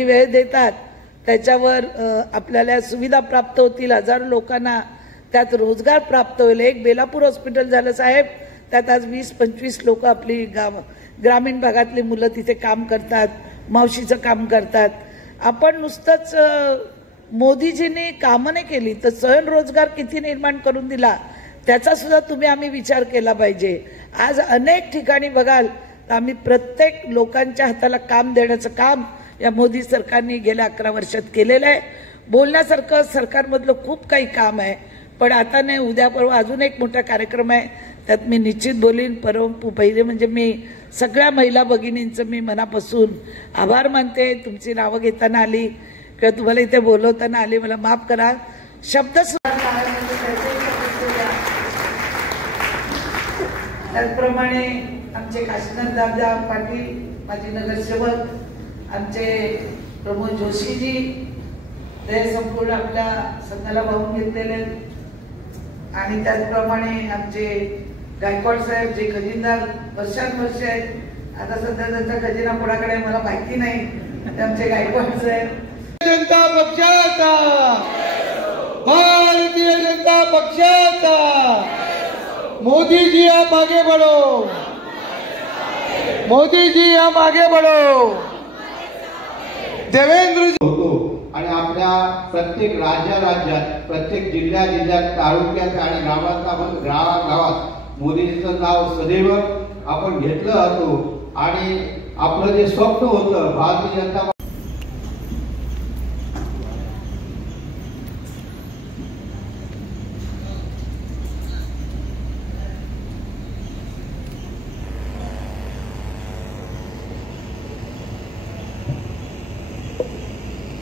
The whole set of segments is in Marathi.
वेळ देतात त्याच्यावर आपल्याला सुविधा प्राप्त होतील, हजारो लोकांना त्यात रोजगार प्राप्त होईल। एक बेलापूर हॉस्पिटल झालं साहेब, त्यात आज 20-25 लोक आपली ग्रामीण भागातली मुलं तिथे काम करतात, मावशीचं काम करतात। आपण नुसतंच मोदीजींनी कामं नाही केली तर सहन रोजगार किती निर्माण करून दिला त्याचा सुद्धा तुम्ही आम्ही विचार केला पाहिजे। आज अनेक ठिकाणी बघाल तर आम्ही प्रत्येक लोकांच्या हाताला काम देण्याचं काम या मोदी सरकारने गेल्या 11 वर्षात केलेलं आहे। बोलण्यासारखं सरकारमधलं खूप काही काम आहे, पण आता नाही, उद्या परवा अजून एक मोठा कार्यक्रम आहे, त्यात मी निश्चित बोलीन। पहिले म्हणजे मी सगळ्या महिला भगिनींचं मी मनापासून आभार मानते। तुमची नावं घेताना आली किंवा तुम्हाला इथे बोलवताना आली, मला माफ करा। शब्द त्याचप्रमाणे आमचे काशीनाथ दादा पाटील माजी नगरसेवक, आमचे प्रमोद जोशीजी, ते संपूर्ण आपल्या संघाला वाहून घेतलेले, आणि त्याचप्रमाणे आमचे गायकवाड साहेब जे खजिनदार वर्षानुवर्ष आहेत, आता सध्या त्यांचा खजिना कोणाकडे मला माहिती नाही, ते आमचे गायकवाड साहेब। जनता पक्षाचा, भारतीय जनता पक्षाचा, मोदी जी आप आगे बढ़ो, मोदी जी आप आगे बढ़ो। देवेंद्र होतो आणि आपल्या प्रत्येक राज्यात प्रत्येक जिल्ह्यात तालुक्यात आणि गावात मोदींचं नाव सदैव आपण घेतलं होतो, आणि आपलं जे स्वप्न होतं भारतीय जनता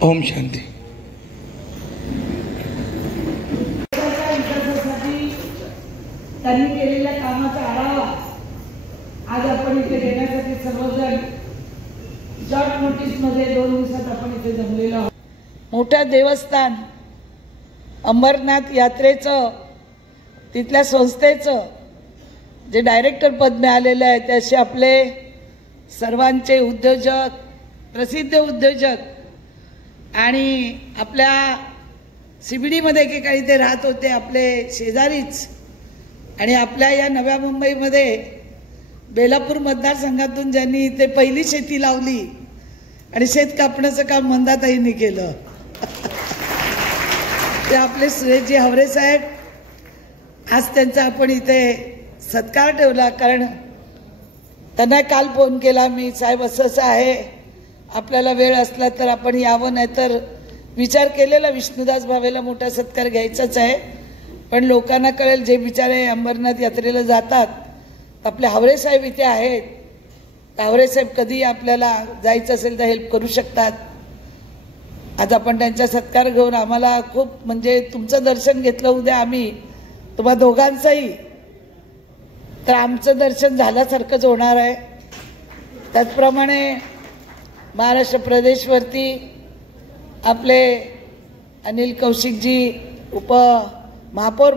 ओम शांती। त्यांनी केलेल्या कामाचा आढावा आज आपण इथे देण्यासाठी सर्वजण शॉर्ट नोटीस मध्ये 2 दिवसात आपण इथे जमलेलो आहोत। मोठ्या देवस्थान अमरनाथ यात्रेचं तिथल्या संस्थेचं जे डायरेक्टर पद मिळालेलं आहे ते असे आपले सर्वांचे उद्योजक, प्रसिद्ध उद्योजक, आणि आपल्या CBD मध्ये एकेकाळी ते राहत होते आपले शेजारीच, आणि आपल्या या नव्या मुंबईमध्ये बेलापूर मतदारसंघातून ज्यांनी इथे पहिली शेती लावली आणि शेत कापण्याचं काम मंदाताईंनी केलं ते आपले सुरेशजी हावरे साहेब। आज त्यांचा आपण इथे सत्कार ठेवला, कारण त्यांना काल फोन केला मी, साहेब असं आहे, आपल्याला वेळ असला तर आपण यावं, नाहीतर विचार केलेला विष्णुदास भावेला मोठा सत्कार घ्यायचाच आहे, पण लोकांना कळेल जे बिचारे अंबरनाथ यात्रेला जातात, आपले हावरे साहेब इथे आहेत, हावरे साहेब कधी आपल्याला जायचं असेल तर हेल्प करू शकतात। आज आपण त्यांचा सत्कार घेऊन आम्हाला खूप म्हणजे तुमचं दर्शन घेतलं उद्या आम्ही, तुम्हा दोघांचंही, तर आमचं दर्शन झाल्यासारखंच होणार आहे। त्याचप्रमाणे महाराष्ट्र प्रदेशवरती आपले अनिल कौशिकजी उपमहापौर